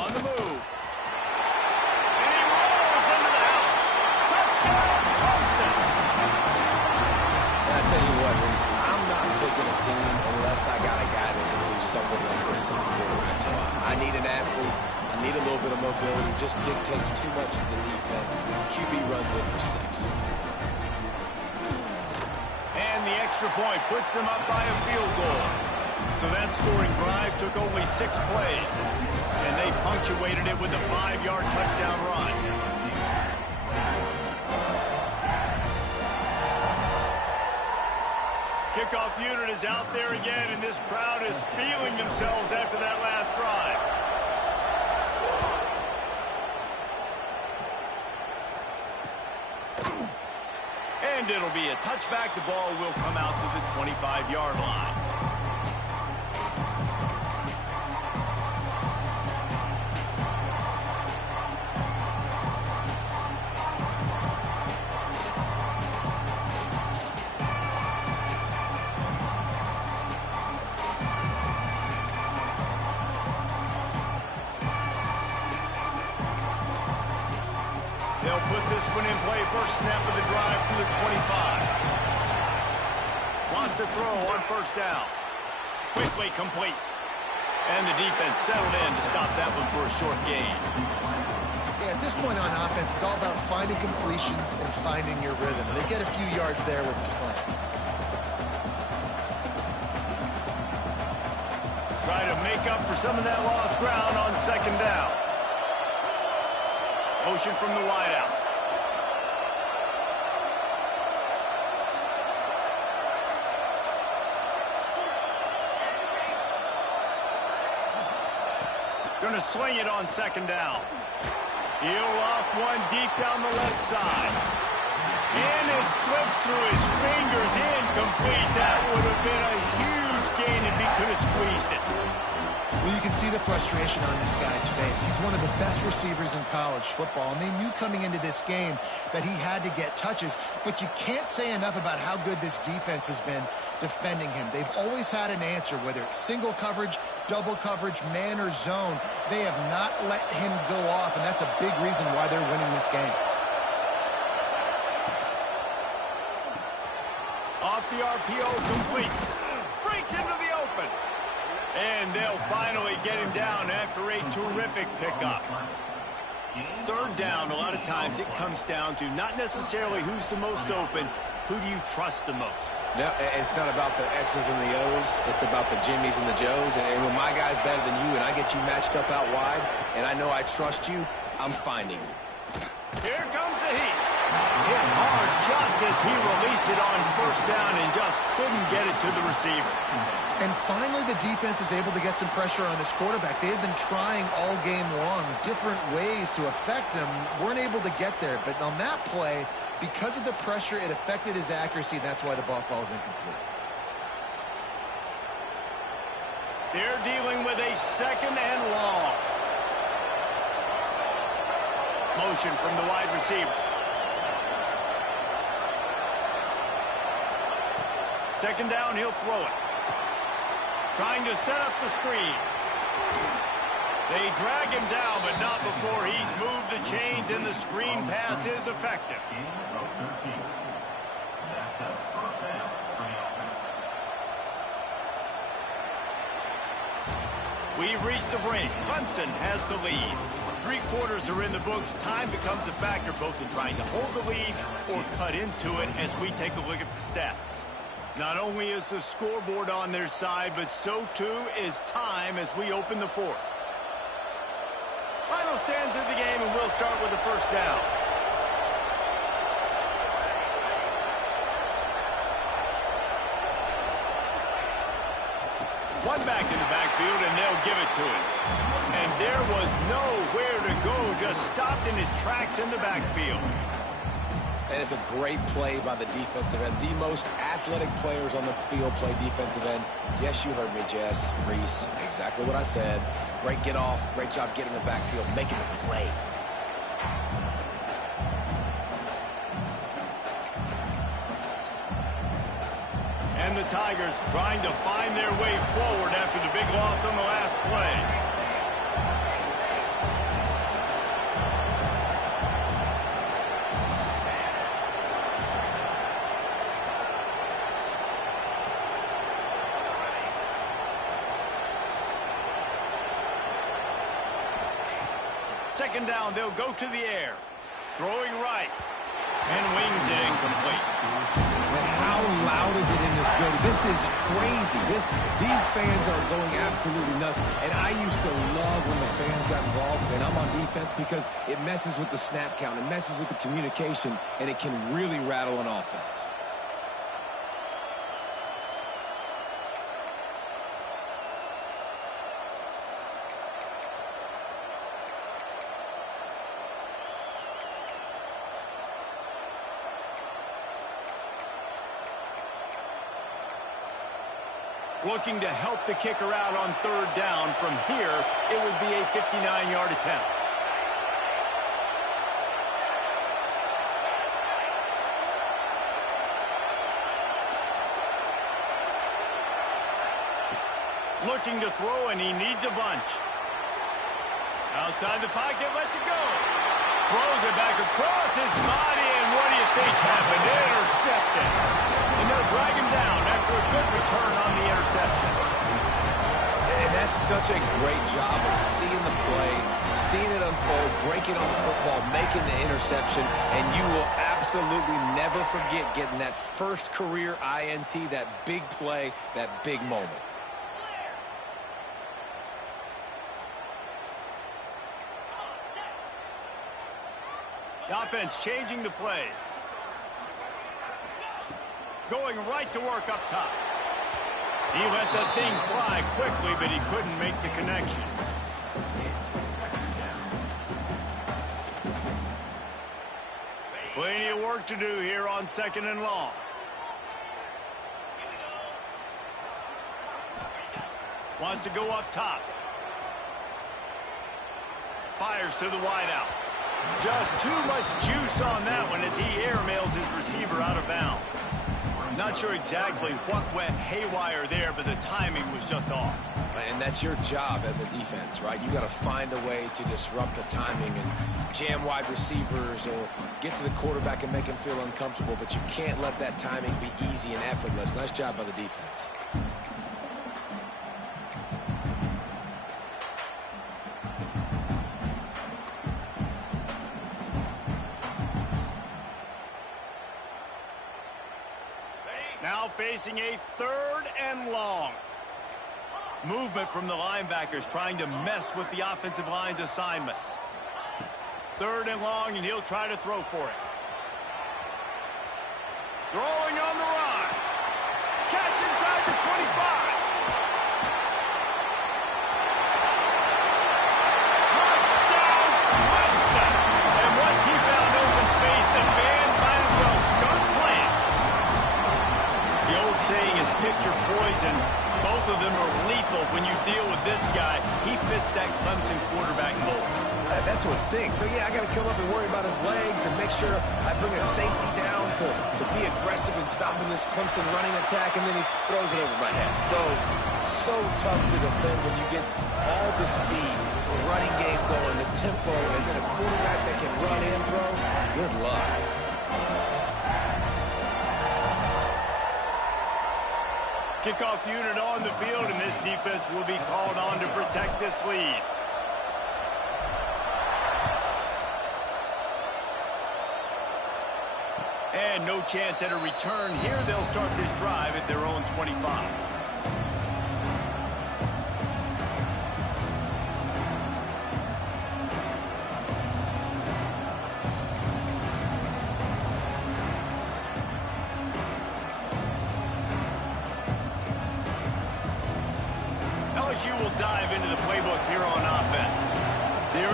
On the move. And he rolls into the house. Touchdown, Clemson. And I tell you what, Reese, I'm not picking a team unless I got a guy that can do something like this in the quarterback spot. I need an athlete. I need a little bit of mobility. Just dictates too much to the defense. QB runs in for 6. And the extra point puts them up by a field goal. So that scoring drive took only 6 plays. And they punctuated it with a 5-yard touchdown run. Kickoff unit is out there again, and this crowd is feeling themselves after that last drive. And it'll be a touchback. The ball will come out to the 25-yard line. They'll put this one in play. First snap of the drive from the 25. Wants to throw on 1st down. Quickly complete. And the defense settled in to stop that one for a short gain. Yeah, at this point on offense, it's all about finding completions and finding your rhythm. They get a few yards there with the slant. Try to make up for some of that lost ground on 2nd down. Motion from the wideout. Going to sling it on 2nd down. He'll off one deep down the left side. And it slips through his fingers, incomplete. That would have been a huge gain if he could have squeezed it. Well, you can see the frustration on this guy's face. He's one of the best receivers in college football, and they knew coming into this game that he had to get touches, but you can't say enough about how good this defense has been defending him. They've always had an answer, whether it's single coverage, double coverage, man or zone. They have not let him go off, and that's a big reason why they're winning this game. Off the RPO, complete. Breaks into the open. And they'll finally get him down after a terrific pickup. 3rd down, a lot of times it comes down to not necessarily who's the most open, who do you trust the most? No, it's not about the X's and the O's. It's about the Jimmies and the Joes. And when my guy's better than you and I get you matched up out wide and I know I trust you, I'm finding you. Here comes the heat. Hit hard just as he released it on 1st down and just couldn't get it to the receiver. And finally, the defense is able to get some pressure on this quarterback. They have been trying all game long different ways to affect him. Weren't able to get there. But on that play, because of the pressure, it affected his accuracy. And that's why the ball falls incomplete. They're dealing with a 2nd and long. Motion from the wide receiver. 2nd down, he'll throw it. Trying to set up the screen. They drag him down, but not before he's moved the chains, and the screen pass is effective. That's a 1st down for the offense. We've reached the break. Clemson has the lead. 3 quarters are in the books. Time becomes a factor both in trying to hold the lead or cut into it as we take a look at the stats. Not only is the scoreboard on their side, but so too is time as we open the 4th. Final Zero stands in the game, and we'll start with the first down. One back in the backfield, and they'll give it to him. And there was nowhere to go, just stopped in his tracks in the backfield. And it's a great play by the defensive end. The most athletic players on the field play defensive end. Yes, you heard me, Jess, Reese. Exactly what I said. Great get off. Great job getting in the backfield, making the play. And the Tigers trying to find their way forward after the big loss on the last play. Second down, they'll go to the air. Throwing right. And wings it incomplete. And how loud is it in this building? This is crazy. These fans are going absolutely nuts. And I used to love when the fans got involved, and I'm on defense, because it messes with the snap count. It messes with the communication, and it can really rattle an offense. Looking to help the kicker out on third down. From here, it would be a 59-yard attempt. Looking to throw, and he needs a bunch. Outside the pocket, lets it go. Throws it back across his body, and what do you think happened? Intercepted. And they'll drag him down after a good return on the interception. And that's such a great job of seeing the play, seeing it unfold, breaking on the football, making the interception, and you will absolutely never forget getting that first career INT, that big play, that big moment. The offense changing the play. Going right to work up top. He let that thing fly quickly, but he couldn't make the connection. Plenty of work to do here on second and long. Wants to go up top. Fires to the wideout. Just too much juice on that one as he airmails his receiver out of bounds. Not sure exactly what went haywire there, but the timing was just off. And that's your job as a defense, right? You got to find a way to disrupt the timing and jam wide receivers or get to the quarterback and make him feel uncomfortable, but you can't let that timing be easy and effortless. Nice job by the defense. Now facing a third and long. Movement from the linebackers trying to mess with the offensive line's assignments. Third and long, and he'll try to throw for it. Throwing on the run. Catch inside the 25. Touchdown, Clemson. And once he found open space, the band might as well start playing. The old saying is pick your poison. Both of them are lethal when you deal with this guy. He fits that Clemson quarterback mold. That's what stinks. So, yeah, I got to come up and worry about his legs and make sure I bring a safety down to be aggressive in stopping this Clemson running attack, and then he throws it over my head. So tough to defend when you get all the speed, the running game going, the tempo, and then a quarterback that can run and throw. Good luck. Kickoff unit on the field, and this defense will be called on to protect this lead. And no chance at a return here. They'll start this drive at their own 25.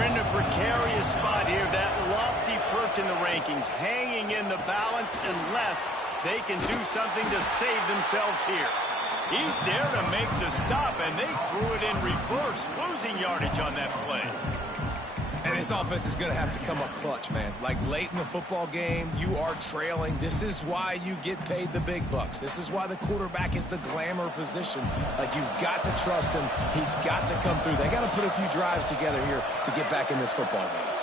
They're in a precarious spot here. That lofty perch in the rankings, hanging in the balance unless they can do something to save themselves here. He's there to make the stop, and they threw it in reverse, losing yardage on that play. And this offense is going to have to come up clutch, man. Like late in the football game, you are trailing. This is why you get paid the big bucks. This is why the quarterback is the glamour position. Like, you've got to trust him. He's got to come through. They got to put a few drives together here to get back in this football game.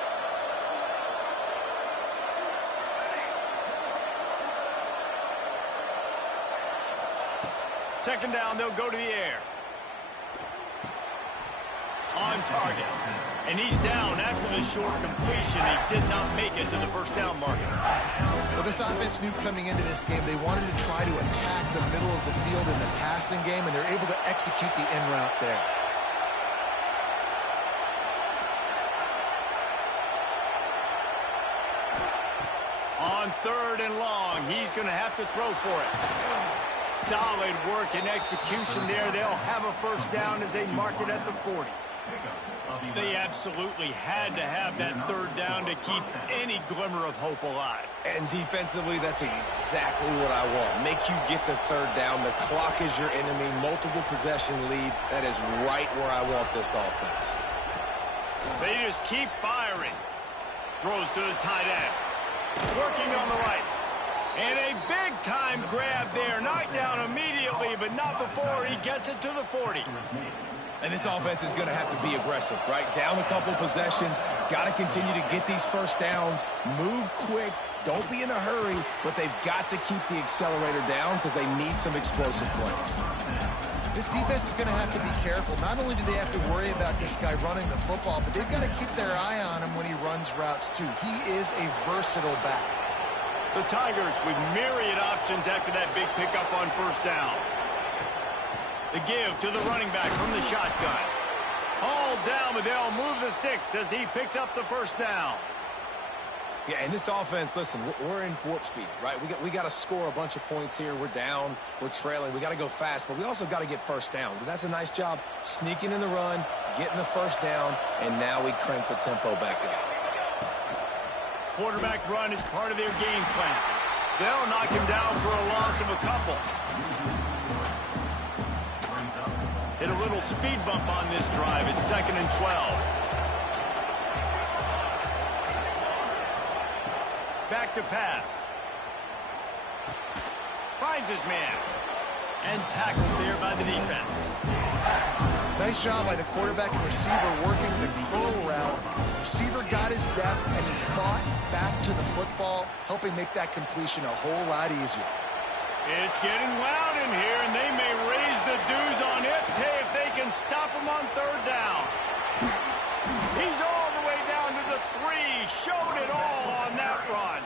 Second down, they'll go to the air. On target. And he's down after the short completion. He did not make it to the first down marker. Well, this offense knew coming into this game they wanted to try to attack the middle of the field in the passing game, and they're able to execute the in route there. On third and long, he's going to have to throw for it. Solid work and execution there. They'll have a first down as they mark it at the 40. They absolutely had to have that third down to keep any glimmer of hope alive. And defensively, that's exactly what I want. Make you get the third down. The clock is your enemy. Multiple possession lead. That is right where I want this offense. They just keep firing. Throws to the tight end. Working on the right. And a big-time grab there. Knocked down immediately, but not before he gets it to the 40. And this offense is going to have to be aggressive, right? Down a couple possessions. Got to continue to get these first downs. Move quick. Don't be in a hurry, but they've got to keep the accelerator down because they need some explosive plays. This defense is going to have to be careful. Not only do they have to worry about this guy running the football, but they've got to keep their eye on him when he runs routes, too. He is a versatile back. The Tigers with myriad options after that big pickup on first down. The give to the running back from the shotgun. All down, but they'll move the sticks as he picks up the first down. Yeah, and this offense, listen, we're in warp speed, right? We got to score a bunch of points here. We're down. We're trailing. We got to go fast, but we also got to get first downs. And that's a nice job sneaking in the run, getting the first down, and now we crank the tempo back up. Quarterback run is part of their game plan. They'll knock him down for a loss of a couple. Hit a little speed bump on this drive. It's 2nd and 12. Back to pass. Finds his man. And tackled there by the defense. Nice job by the quarterback and receiver working the curl route. Receiver got his depth, and he fought back to the football, helping make that completion a whole lot easier. It's getting loud in here, and they may raise the dues on it if they can stop him on third down. He's all the way down to the 3. Showed it all on that run.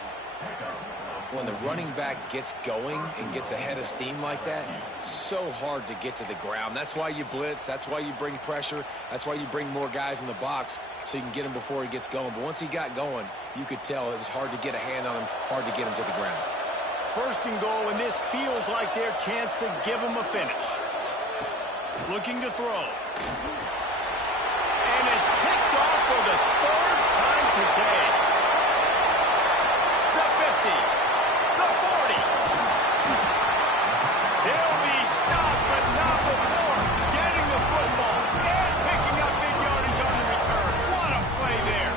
When the running back gets going and gets ahead of steam like that, so hard to get to the ground. That's why you blitz. That's why you bring pressure. That's why you bring more guys in the box so you can get him before he gets going. But once he got going, you could tell it was hard to get a hand on him, hard to get him to the ground. 1st and goal, and this feels like their chance to give him a finish. Looking to throw. And it's picked off for the 3rd time today. The 50. The 40. He'll be stopped, but not before getting the football and picking up big yardage on the return. What a play there.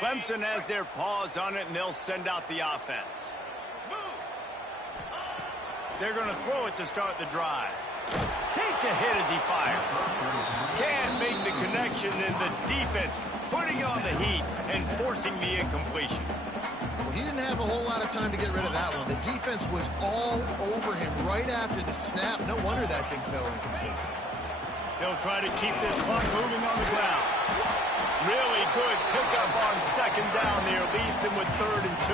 Clemson has their paws on it, and they'll send out the offense. They're going to throw it to start the drive. Takes a hit as he fires. Can't make the connection, and the defense putting on the heat and forcing the incompletion. Well, he didn't have a whole lot of time to get rid of that one. The defense was all over him right after the snap. No wonder that thing fell incomplete. They'll try to keep this clock moving on the ground. Really good pickup on 2nd down there. Leaves them with 3rd and 2.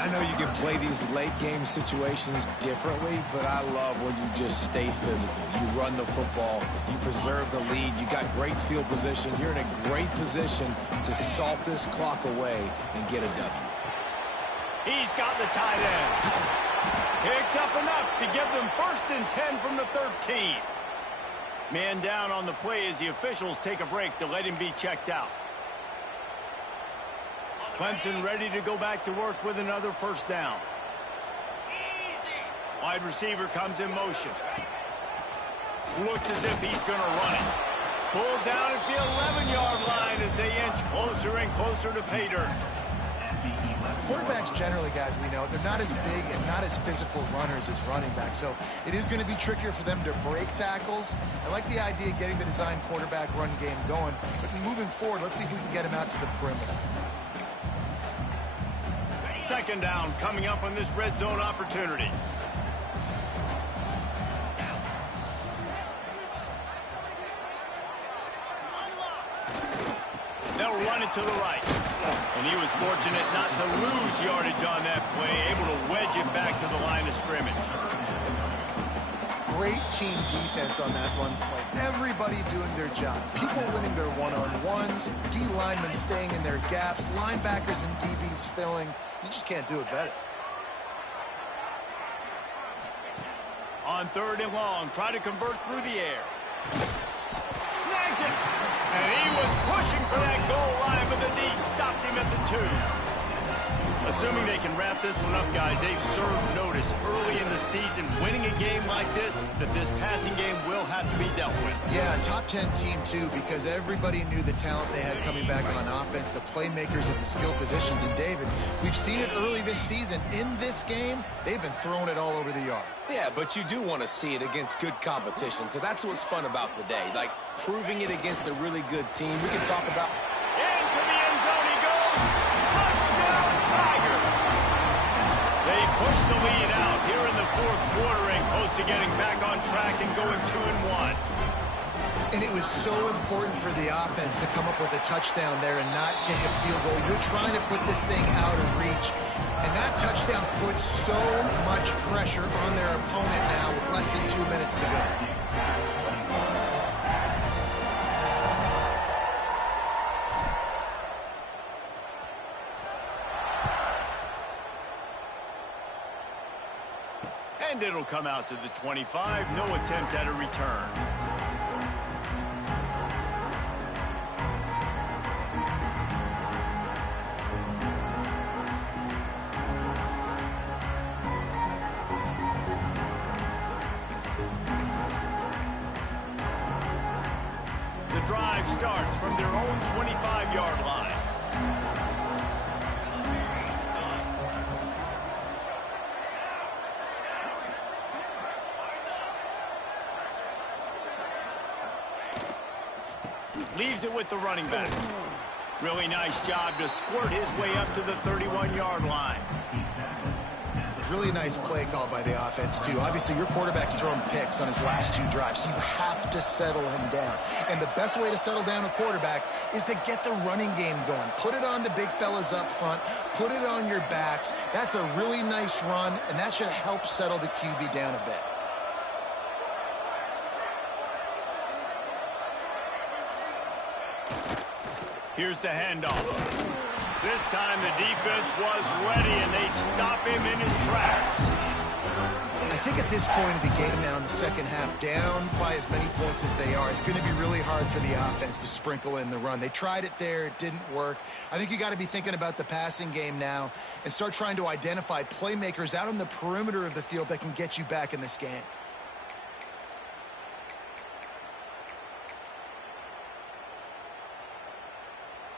And I know you can play these late game situations differently, but I love when you just stay physical. You run the football, you preserve the lead, you got great field position. You're in a great position to salt this clock away and get a W. He's got the tight end. Picks up enough to give them 1st and 10 from the 13. Man down on the play as the officials take a break to let him be checked out. Clemson ready to go back to work with another 1st down. Wide receiver comes in motion. Looks as if he's going to run it. Pulled down at the 11-yard line as they inch closer and closer to pay dirt. Quarterbacks generally, guys, we know, they're not as big and not as physical runners as running backs, so it is going to be trickier for them to break tackles. I like the idea of getting the design quarterback run game going, but moving forward, let's see if we can get him out to the perimeter. 2nd down coming up on this red zone opportunity. They'll run it to the right. And he was fortunate not to lose yardage on that play, able to wedge it back to the line of scrimmage. Great team defense on that run play. Everybody doing their job. People winning their one-on-ones, D linemen staying in their gaps, linebackers and DBs filling. You just can't do it better. On 3rd and long, try to convert through the air. Snags it. And he was pushing for that goal line, but the D stopped him at the 2. Assuming they can wrap this one up, guys, they've served notice early in the season. Winning a game like this, that this passing game will have to be dealt with. Yeah, top 10 team, too, because everybody knew the talent they had coming back on offense, the playmakers at the skill positions. And, David, we've seen it early this season. In this game, they've been throwing it all over the yard. Yeah, but you do want to see it against good competition, so that's what's fun about today, like proving it against a really good team. We can talk about... Into the end zone he goes. Touchdown, Tiger. They push the lead out here in the 4th quarter and close to getting back on track and going 2-1. And it was so important for the offense to come up with a touchdown there and not kick a field goal. You're trying to put this thing out of reach. And that touchdown puts so much pressure on their opponent now with less than 2 minutes to go. And it'll come out to the 25. No attempt at a return. The drive starts from their own 25-yard line. Leaves it with the running back. Really nice job to squirt his way up to the 31-yard line. Really nice play call by the offense, too. Obviously, your quarterback's thrown picks on his last 2 drives, so you have to settle him down. And the best way to settle down a quarterback is to get the running game going. Put it on the big fellas up front. Put it on your backs. That's a really nice run, and that should help settle the QB down a bit. Here's the handoff. This time the defense was ready, and they stop him in his tracks. I think at this point of the game now in the second half, down by as many points as they are, it's going to be really hard for the offense to sprinkle in the run. They tried it there. It didn't work. I think you got to be thinking about the passing game now and start trying to identify playmakers out on the perimeter of the field that can get you back in this game.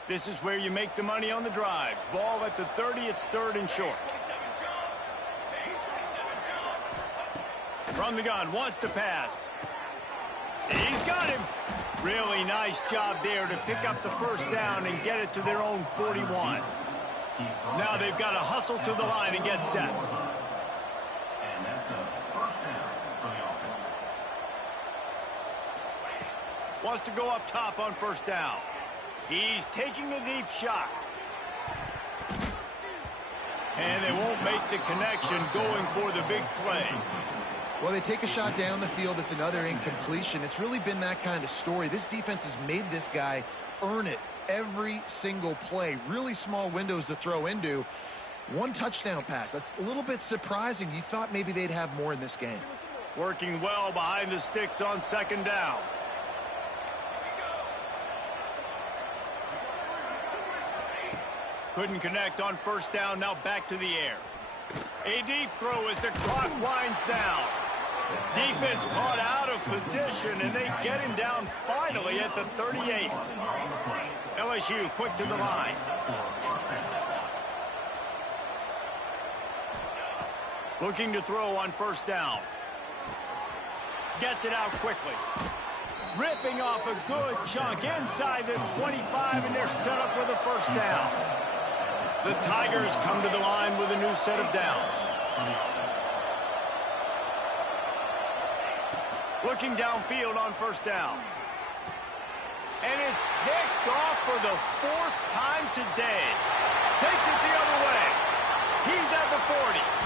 This is where you make the money on the drives. Ball at the 30, it's 3rd and short. From the gun, wants to pass. He's got him. Really nice job there to pick up the 1st down and get it to their own 41. Now they've got to hustle to the line and get set. And that's a 1st down for the offense. Wants to go up top on 1st down. He's taking a deep shot. And they won't make the connection going for the big play. Well, they take a shot down the field. It's another incompletion. It's really been that kind of story. This defense has made this guy earn it every single play. Really small windows to throw into. One touchdown pass. That's a little bit surprising. You thought maybe they'd have more in this game. Working well behind the sticks on second down. Couldn't connect on first down. Now back to the air. A deep throw as the clock winds down. Defense caught out of position, and they get him down finally at the 38. LSU quick to the line. Looking to throw on first down. Gets it out quickly. Ripping off a good chunk inside the 25, and they're set up with a first down. The Tigers come to the line with a new set of downs. Looking downfield on first down. And it's picked off for the fourth time today. Takes it the other way. He's at the 40.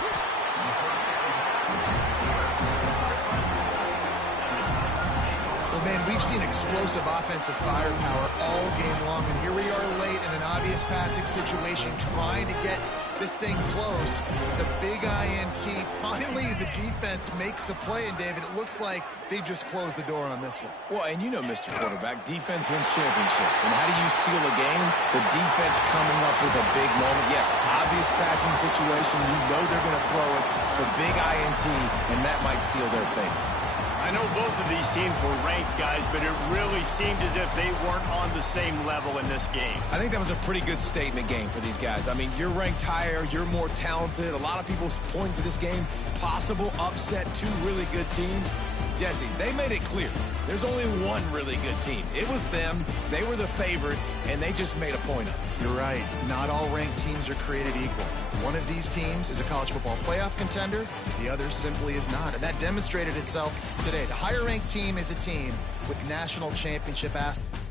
Well, man, we've seen explosive offensive firepower all game long, and here we are late in an obvious passing situation trying to get this thing close. The big INT. Finally, the defense makes a play, and David, it looks like they've just closed the door on this one. Well, and you know, Mr. Quarterback, defense wins championships. And how do you seal a game? The defense coming up with a big moment. Yes, obvious passing situation. You know they're going to throw it. The big INT, and that might seal their fate. I know both of these teams were ranked, guys, but it really seemed as if they weren't on the same level in this game. I think that was a pretty good statement game for these guys. I mean, you're ranked higher, you're more talented. A lot of people point to this game, possible upset, two really good teams. Jesse, they made it clear. There's only one really good team. It was them. They were the favorite, and they just made a point of it. You're right. Not all ranked teams are created equal. One of these teams is a college football playoff contender. The other simply is not. And that demonstrated itself today. The higher ranked team is a team with national championship aspirations.